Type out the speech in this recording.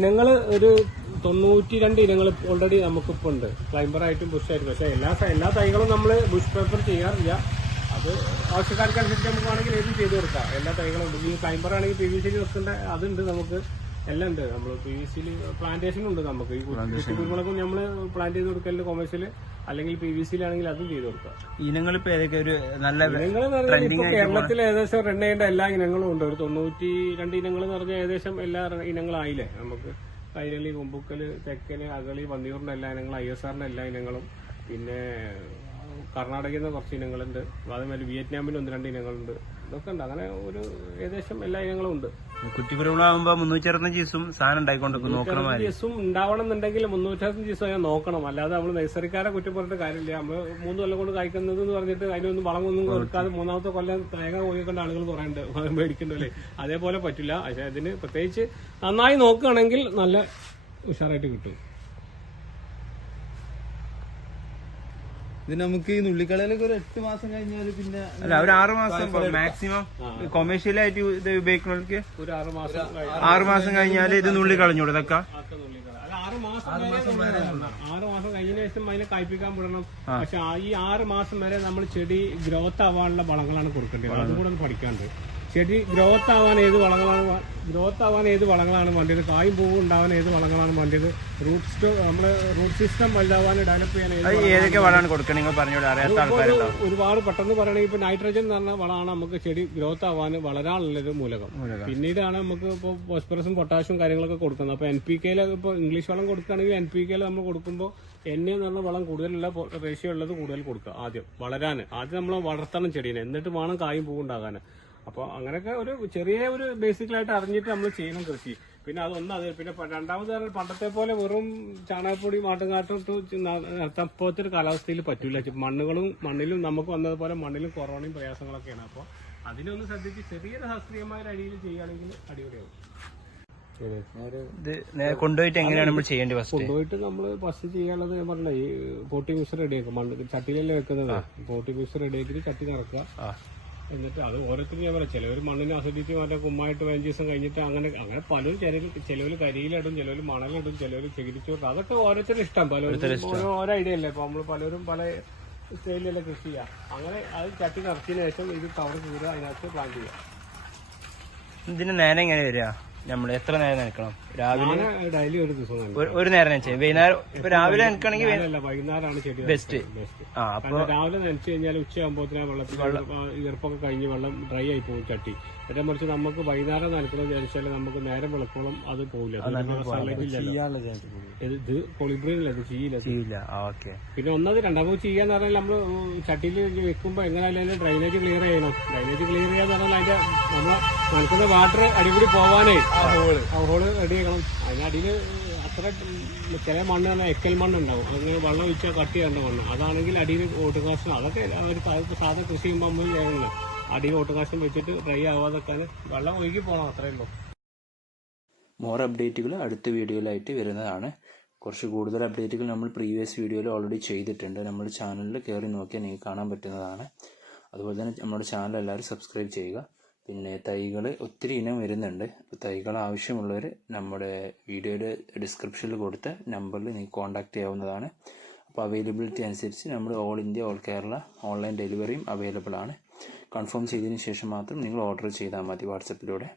ഇനങ്ങൾ ഒരു തൊണ്ണൂറ്റി രണ്ട് ഇനങ്ങൾ ഓൾറെഡി നമുക്കിപ്പോൾ ഉണ്ട് ക്ലൈംബർ ആയിട്ടും ബുഷ് ആയിട്ടും. പക്ഷേ എല്ലാ എല്ലാ തൈകളും നമ്മൾ ബുഷ് പ്രിഫർ ചെയ്യാറില്ല. അത് ആവശ്യക്കാർക്കനുസരിച്ച് നമുക്ക് വേണമെങ്കിൽ ഏതും ചെയ്ത് കൊടുക്കാം. എല്ലാ തൈകളും ഉണ്ട്. ഈ ക്ലൈംബർ ആണെങ്കിൽ പി വി സി വെക്കേണ്ട അതുണ്ട് നമുക്ക്. എല്ലാം ഉണ്ട്. നമ്മൾ പി വി സിയിൽ പ്ലാന്റേഷൻ ഉണ്ട് നമുക്ക്. ഈ കുറ്റി കുരുമുളകും നമ്മൾ പ്ലാന്റ് ചെയ്ത് കൊടുക്കലുണ്ട് കൊമേഴ്സ്യൽ അല്ലെങ്കിൽ പി വി സിയിലാണെങ്കിൽ അതും ചെയ്ത് കൊടുക്കാം. ഇനങ്ങൾ ഇപ്പൊ ഏതൊക്കെ ഒരു നല്ല ഇനങ്ങൾ എന്ന് പറഞ്ഞാൽ ഇപ്പൊ കേരളത്തിൽ ഏകദേശം റൺ ചെയ്യേണ്ട എല്ലാ ഇനങ്ങളും ഉണ്ട്. ഒരു തൊണ്ണൂറ്റി രണ്ട് ഇനങ്ങൾ എന്ന് പറഞ്ഞാൽ ഏകദേശം എല്ലാ ഇനങ്ങളായില്ലേ? നമുക്ക് കൈരളി കുമ്പുക്കൽ തെക്കന് അകളി വന്നിയൂറിന്റെ എല്ലാ ഇനങ്ങളും ഐ എസ് ആറിന്റെ എല്ലാ ഇനങ്ങളും. പിന്നെ കർണാടകയിൽ നിന്ന് കുറച്ച് ഇനങ്ങളുണ്ട്. അതേമാതിരി വിയറ്റ്നാമിൽ ഒന്ന് രണ്ട് ഇനങ്ങളുണ്ട്. ഇതൊക്കെ ഉണ്ട്. അങ്ങനെ ഒരു ഏകദേശം എല്ലാ ഇനങ്ങളും ഉണ്ട്. കുറ്റിക്കുരുമുളാകുമ്പോ മുന്നൂറ്റി ദിവസം സാധനം ഉണ്ടായിക്കൊണ്ടിരിക്കും. നോക്കണം ദിവസവും ഉണ്ടാവണം എന്നുണ്ടെങ്കിൽ ദിവസം ഞാൻ നോക്കണം. അല്ലാതെ നമ്മൾ നഴ്സറിക്കാരെ കുറ്റം പറഞ്ഞിട്ട് കാര്യമില്ല. നമ്മൾ മൂന്ന് കൊല്ലം കൊണ്ട് കായ്ക്കുന്നത് എന്ന് പറഞ്ഞിട്ട് അതിനൊന്നും വളമൊന്നും കൊടുക്കാതെ മൂന്നാമത്തെ കൊല്ലം തേങ്ങ കോഴിക്കേണ്ട ആളുകൾ പറയണ്ട് ഉണ്ട്. മേടിക്കണ്ടല്ലേ അതേപോലെ പറ്റില്ല. പക്ഷെ അതിന് പ്രത്യേകിച്ച് നന്നായി നോക്കുകയാണെങ്കിൽ നല്ല ഉഷാറായിട്ട് കിട്ടും. ഇത് നമുക്ക് ഈ നുള്ളിക്കളയിലൊക്കെ ഒരു എട്ട് മാസം കഴിഞ്ഞാൽ പിന്നെ അല്ല ഒരു ആറ് മാസം മാക്സിമം കൊമേഴ്ഷ്യലായിട്ട് ഇത് ഉപയോഗിക്കുന്നവർക്ക് ഒരു ആറ് മാസം ആറ് മാസം കഴിഞ്ഞാൽ ഇത് നുള്ളി കളഞ്ഞൂടെ ഇതൊക്കെ? ആറ് മാസം കഴിഞ്ഞ ആറ് മാസം കഴിഞ്ഞതിന് ശേഷം അതിനെ കായ്പിക്കാൻ വിടണം. പക്ഷെ ആ ഈ ആറ് മാസം വരെ നമ്മൾ ചെടി ഗ്രോത്ത് ആവാനുള്ള വളങ്ങളാണ് കൊടുക്കേണ്ടത്. അതും കൂടെ ഒന്ന് പഠിക്കാണ്ട്. ചെടി ഗ്രോത്ത് ആവാൻ ഏത് വളങ്ങളാണ് ഗ്രോത്ത് ആവാൻ ഏത് വളങ്ങളാണ് വേണ്ടത് കായും പൂവും ഉണ്ടാവാൻ ഏത് വളങ്ങളാണ് വേണ്ടത് റൂട്ട് സ്റ്റോ നമ്മൾ റൂട്ട് സിസ്റ്റം വലുതാവാൻ ഡെവലപ്പ് ചെയ്യാൻ ഏതൊക്കെ വളമാണ് നിങ്ങൾ പറഞ്ഞോളൂ അറിയാത്ത ആൾക്കാരുണ്ടാവും ഒരുപാട് പെട്ടെന്ന് പറയണെങ്കിൽ ഇപ്പൊ നൈട്രജൻ എന്ന് പറഞ്ഞ വളമാണ് നമുക്ക് ചെടി ഗ്രോത്ത് ആവാൻ വളരാനുള്ളൊരു മൂലകം. പിന്നീടാണ് നമുക്ക് ഇപ്പോൾ ഫോസ്ഫറസും പൊട്ടാഷ്യം കാര്യങ്ങളൊക്കെ കൊടുക്കുന്നത്. അപ്പൊ എൻ പി കെയിൽ ഇപ്പോൾ ഇംഗ്ലീഷ് വളം കൊടുക്കുകയാണെങ്കിൽ എൻ പി കെയിൽ നമ്മൾ കൊടുക്കുമ്പോൾ എൻ എന്ന് പറഞ്ഞ വളം കൂടുതലുള്ള റേഷ്യോ ഉള്ളത് കൂടുതൽ കൊടുക്കുക ആദ്യം വളരാൻ. ആദ്യം നമ്മൾ വളർത്തണം ചെടീനെ. എന്നിട്ട് വേണം കായും പൂവും ഉണ്ടാകാൻ അപ്പോൾ അങ്ങനെയൊക്കെ ഒരു ചെറിയ ഒരു ബേസിക്കലായിട്ട് അറിഞ്ഞിട്ട് നമ്മൾ ചെയ്യണം കൃഷി. പിന്നെ അതൊന്നും അത് പിന്നെ രണ്ടാമത് പണ്ടത്തെ പോലെ വെറും ചാണകപ്പൊടി മാട്ടുംകാട്ടും ഇട്ട് നടത്താൻ ഒരു കാലാവസ്ഥയിൽ പറ്റൂല. മണ്ണുകളും മണ്ണിലും നമുക്ക് വന്നതുപോലെ മണ്ണിലും കൊറോണയും പ്രയാസങ്ങളൊക്കെയാണ്. അപ്പോൾ അതിനൊന്ന് ശ്രദ്ധിച്ച് ചെറിയൊരു ശാസ്ത്രീയമായ രീതിയിൽ അടിയിൽ ചെയ്യുകയാണെങ്കിൽ അടിപൊളിയാവും. കൊണ്ടുപോയിട്ട് എങ്ങനെയാണ് നമ്മൾ ചെയ്യേണ്ടത് ഫസ്റ്റ് കൊണ്ടുപോയിട്ട് നമ്മൾ ഫസ്റ്റ് ചെയ്യാനുള്ളത് ഞാൻ പറഞ്ഞ ഈ പോട്ടി മിക്സ് റെഡിയാക്കും മണ്ണ് ചട്ടിയിലല്ലേ വെക്കുന്നത്. പോട്ടി മിക്സ് റെഡിയാക്കിയിട്ട് ചട്ടി നിറക്കുക. എന്നിട്ട് അത് ഓരോരുത്തരും ഞാൻ പറയാം. ചിലവർ മണ്ണിനെ ആസ്വദിച്ച് മറ്റേ കുമ്മായിട്ട് പതിനഞ്ച് ദിവസം കഴിഞ്ഞിട്ട് അങ്ങനെ അങ്ങനെ പലരും ചിലർ ചിലവർ കരിയിലിടും ചിലവർ മണലിടും ചിലവർ ചകിരിച്ചോട്ട് അതൊക്കെ ഓരോരുത്തരും ഇഷ്ടം. പലരും ഓരോ ഓരോ ഐഡിയ അല്ലേ? ഇപ്പൊ നമ്മൾ പലരും പല സ്റ്റൈലിലല്ലേ കൃഷി ചെയ്യുക അങ്ങനെ അത് ചട്ടി നിറച്ചതിന് ശേഷം ഇത് കവർ കീറുക അതിനകത്ത് പ്ലാന്റ് ചെയ്യുക ഇതിന് നേരം എങ്ങനെ വരിക? നമ്മൾ എത്ര നേരം നനക്കണം? രാവിലെ ഡെയിലി ഒരു ദിവസം. ഒരു- നേരം നനച്ചേ. വൈകുന്നേരം ഇപ്പൊ രാവിലെ നനക്കണെങ്കിൽ വൈകുന്നേരമാണ് ബെസ്റ്റ്. ആ അപ്പൊ രാവിലെ നനച്ചു കഴിഞ്ഞാൽ ഉച്ച വെള്ളത്തിൽ ഈർപ്പൊക്കെ കഴിഞ്ഞ് വെള്ളം ഡ്രൈ ആയി പോകും ചട്ടി. നേരെ മറിച്ച് നമുക്ക് വൈകുന്നേരം നനക്കണമെന്ന് വിചാരിച്ചാൽ നമുക്ക് നേരം വിളക്കോളം അത് പോകില്ല ഇത് പൊളിബ്രീനല്ല ഇത് ചെയ്യില്ല. ഇത്. ചെയ്യില്ല ഓക്കെ. പിന്നെ ഒന്നത് രണ്ടാമത് ചെയ്യാന്ന് പറഞ്ഞാൽ നമ്മൾ ചട്ടിയിൽ വെക്കുമ്പോൾ എങ്ങനെയായാലും ഡ്രൈനേജ് ക്ലിയർ ചെയ്യണം. ഡ്രൈനേജ് ക്ലിയർ ചെയ്യാന്ന് പറഞ്ഞാൽ അതിന്റെ നമ്മൾ നനക്കുന്ന വാട്ടർ അടിപൊളി പോവാനേ ആ ഹോൾ. റെഡി ആക്കണം. അതിനടിയിൽ അത്ര ചില മണ്ണ് എക്കൽ മണ്ണ് ഉണ്ടാവും അങ്ങനെ വെള്ളം ഒഴിച്ചാൽ കട്ടി ചെയ്യേണ്ട മണ്ണ്. അതാണെങ്കിൽ അടിയിൽ ഓട്ടുകാശം അതൊക്കെ ഒരു സാധാരണ കൃഷി ചെയ്യുമ്പോൾ നമ്മൾ ചെയ്യണം അടിയിൽ ഓട്ടുകാശം വെച്ചിട്ട് ഡ്രൈ ആവാതൊക്കെ വെള്ളം ഒഴുകി പോകണം അത്രയേ ഉള്ളൂ. മോർ അപ്ഡേറ്റുകൾ അടുത്ത വീഡിയോയിലായിട്ട് വരുന്നതാണ്. കുറച്ച് കൂടുതൽ അപ്ഡേറ്റുകൾ നമ്മൾ പ്രീവിയസ് വീഡിയോയിൽ ഓൾറെഡി ചെയ്തിട്ടുണ്ട്. നമ്മുടെ ചാനലിൽ കയറി നോക്കിയാൽ നിങ്ങൾക്ക് കാണാൻ പറ്റുന്നതാണ്. അതുപോലെ തന്നെ നമ്മുടെ ചാനൽ എല്ലാവരും സബ്സ്ക്രൈബ് ചെയ്യുക. പിന്നെ തൈകൾ ഒത്തിരി ഇനം വരുന്നുണ്ട്. അപ്പോൾ തൈകൾ ആവശ്യമുള്ളവർ നമ്മുടെ വീഡിയോയുടെ ഡിസ്ക്രിപ്ഷനിൽ കൊടുത്ത നമ്പറിൽ നിങ്ങൾക്ക് കോൺടാക്ട് ചെയ്യാവുന്നതാണ്. അപ്പോൾ അവൈലബിലിറ്റി അനുസരിച്ച് നമ്മൾ all India all Kerala online ഡെലിവറിയും അവൈലബിൾ ആണ്. കൺഫേം ചെയ്തതിന് ശേഷം മാത്രം നിങ്ങൾ ഓർഡർ ചെയ്താൽ മതി വാട്സപ്പിലൂടെ.